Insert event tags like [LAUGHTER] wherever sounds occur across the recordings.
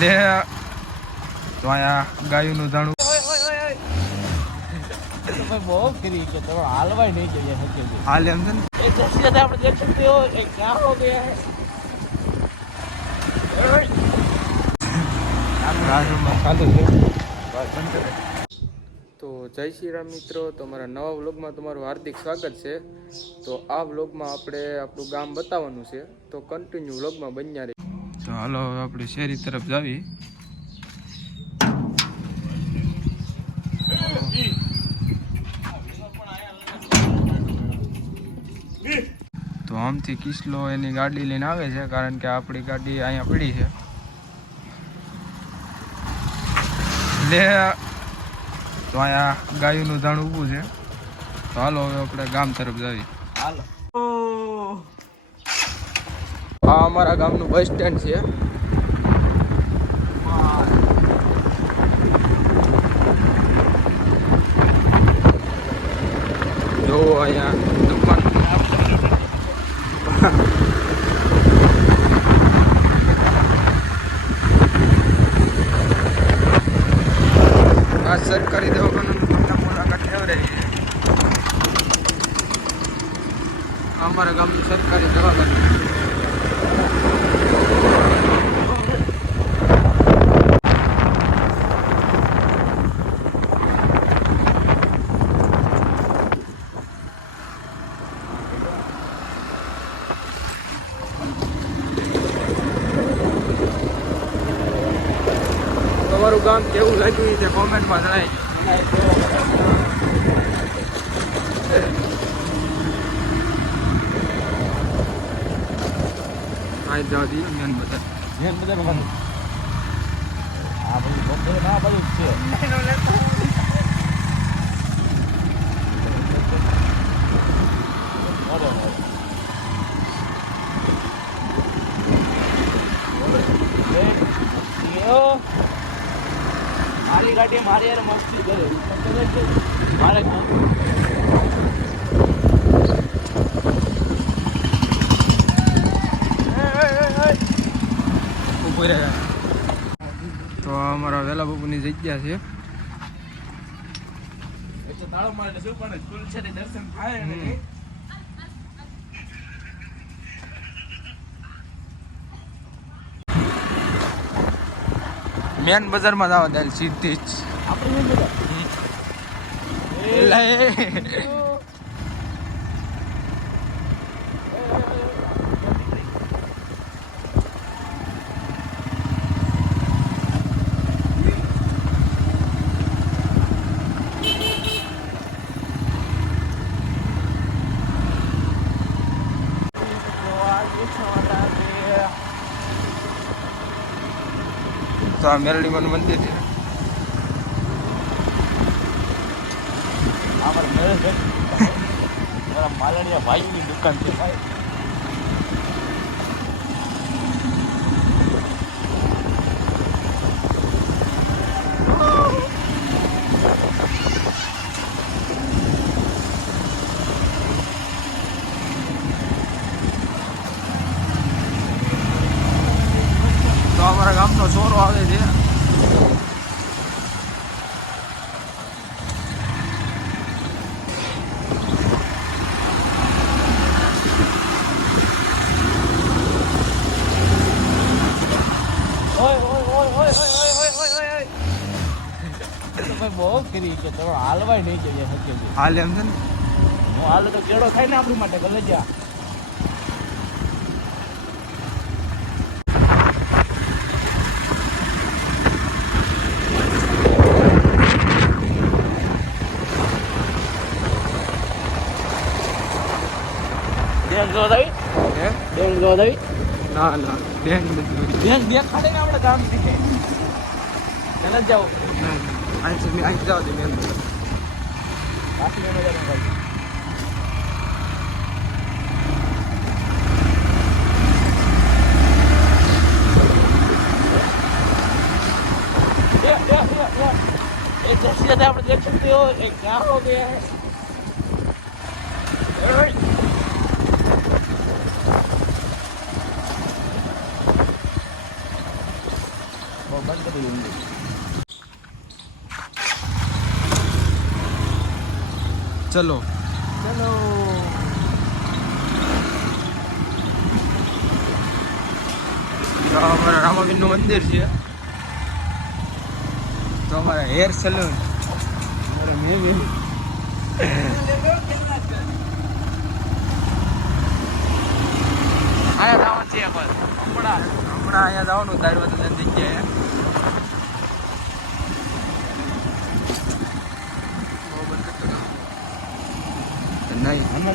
લે. તો આયા ગાયનું ધાણું તમે બહુ કરી કે તમે હાલવાય નહીં જોઈએ હકે હાલ એમ છે ને? એક જશે આપણે દેખ શકતે હો. એ ક્યાં હો ગયા? હે તો જય શ્રી રામ મિત્રો તમારા નવા વ્લોગમાં તમારું હાર્દિક સ્વાગત છે. તો આ વ્લોગમાં આપણે આપણું ગામ બતાવવાનું છે. તો કન્ટિન્યુ વ્લોગમાં બન્યા તો હાલો આપણે શેરી તરફ જાવી. તો આમથી કિસલો એની ગાડી લઈને આવે છે, કારણ કે આપણી ગાડી અહીંયા પડી છે. લે, તો અહીંયા ગાયનું ધાણ ઊભું છે. તો હાલો, હવે આપણે ગામ તરફ જાવી. हाल આ અમારા ગામનું બસ સ્ટેન્ડ છે. જો અહીંયા દુકાન આ સરકારી દવાખાનું મુલાકાત લેવડાવી છે. અમારા ગામનું સરકારી દવાખાનું તમારું ગામ કેવું લાગ્યું છે? કોમેન્ટમાં જણાવજો. આ જવા દઈએ મેન બધા બધા આ બધું ના બધું છે. મારી ગાડી મારી યાર મસ્તી કરે. મારે તો અમારા વેલા બાપુની જગ્યા છે. મેન બજારમાં જવા દે સીધી જ. આપણે તો આ મેરડીમાં મંદિર છે. માલણીયા ભાઈની દુકાન છે ભાઈ. નો છોરો આવે છે બહુ કરી કે હાલવાય નહીં કે હાલ એમ છે ને હું હાલ તો કેળો થાય ને આપણું માટે ગલે ગોદાવી ના ના. ડેંગ ડેંગ ને આપણે ગામ શીખે. ચાલ જાઓ. ના આઈ મે આઈ જાઓ દે મેં બાકી મેં મજા जैसे आप देख सकते हो एक गाँव हो गया है ચલો. તો અમારા રામાબીનનું મંદિર છે. તો અમારા હેર સલૂન. અમારા મેં અહીંયા જવાનું છે પણ હમણાં. હમણાં અહીંયા જવાનું તારી વાત જગ્યાએ.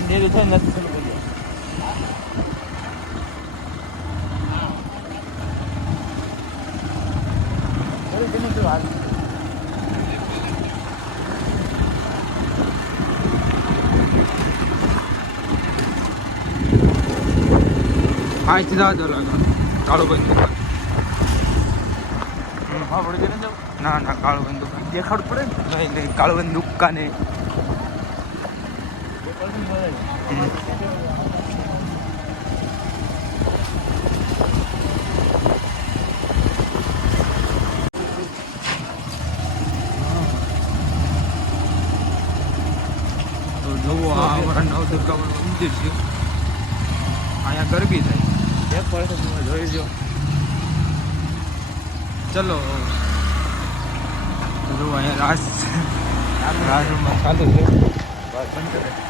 હનુમાન ડેરી છે નથી શરૂ કરી અહીંથી જવા લાગે. કાળો બંધ દુકાન. હા પડી જઈને ના ના કાળો બંધ દુકાન. દેખાડ પડે ને? કાળો બંધ દુકાને જોવો આ અમારા નવ દુર્ગાવાનું મંદિર છે. અહીંયા ગરબી થાય. એક તો તમે જોઈ જો ચલો. જો અહીંયા રાસ. રાસ. ચાલુ છે. બંધ કરે.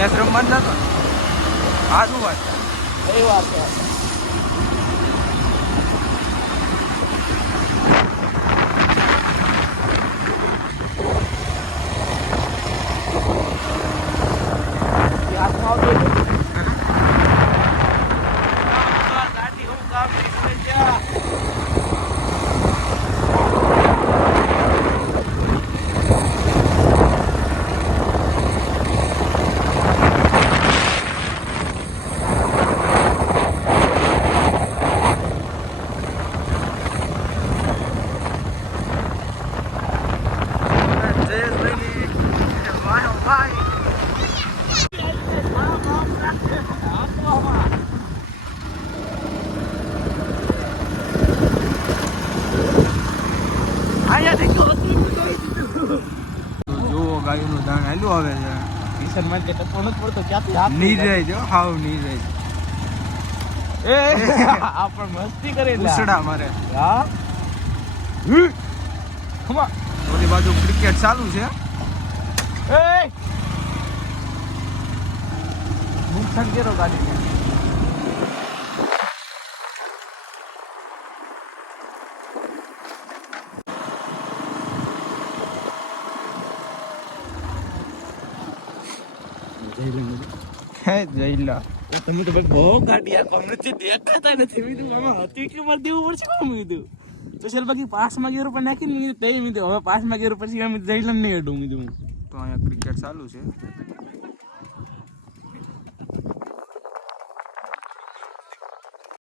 મેચ રમવા જ નતો. સારું વાત જુઓ આવે છે કિશનમાં કે ટકો નથી પડતો ક્યાંથી હાથ નીરજ જો હાવ નીરજ એ! [LAUGHS] આ પણ મસ્તી કરે. ઉસડા મારે. હા. ખમા ઓલી બાજુ ક્રિકેટ ચાલુ છે. એ! નુકસાન કેરો ગાડી હે જઈ લો તમે તો બહુ ગાડી યાર બાકી પાંચમાં ગેર ઉપર નાખીને મેં કીધું હવે પાંચમાં ગેર પછી અમે જઈ લઈને નહીં હેડું મેં કીધું, તો અહીંયા ક્રિકેટ ચાલુ છે.